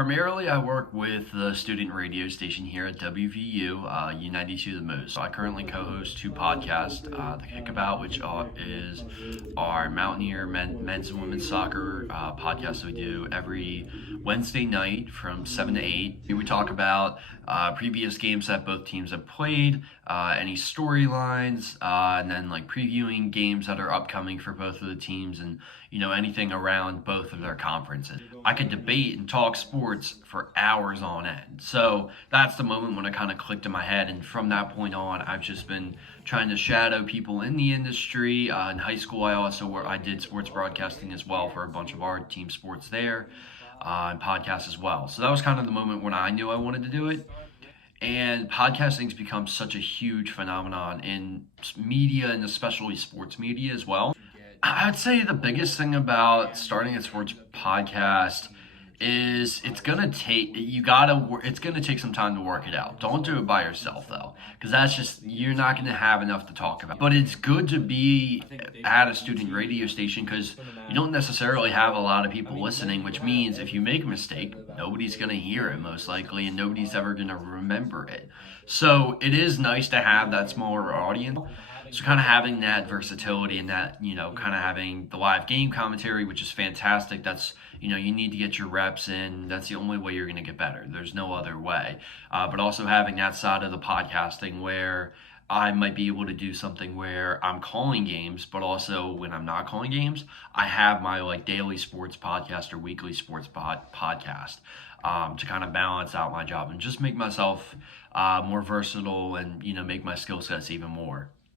Primarily, I work with the student radio station here at WVU, U92 The Moose. I currently co-host two podcasts, The Kickabout, which is our Mountaineer men's and women's soccer podcast that we do every Wednesday night from 7 to 8. We talk about previous games that both teams have played, any storylines, and then like previewing games that are upcoming for both of the teams and, anything around both of their conferences. I could debate and talk sports for hours on end. So that's the moment when it kind of clicked in my head. And from that point on, I've just been trying to shadow people in the industry. In high school, I did sports broadcasting as well for a bunch of our team sports there, and podcasts as well. So that was kind of the moment when I knew I wanted to do it. And podcasting's become such a huge phenomenon in media and especially sports media as well. I'd say the biggest thing about starting a sports podcast is it's gonna take some time to work it out. Don't do it by yourself though, because you're not gonna have enough to talk about. But it's good to be at a student radio station because you don't necessarily have a lot of people listening, which means if you make a mistake, nobody's gonna hear it most likely, and nobody's ever gonna remember it. So it is nice to have that smaller audience. So kind of having that versatility and that, kind of having the live game commentary, which is fantastic. That's, you need to get your reps in. That's the only way you're going to get better. There's no other way. But also having that side of the podcasting where I might be able to do something where I'm calling games, but also when I'm not calling games, I have my like daily sports podcast or weekly sports podcast to kind of balance out my job and just make myself more versatile and, make my skill sets even more.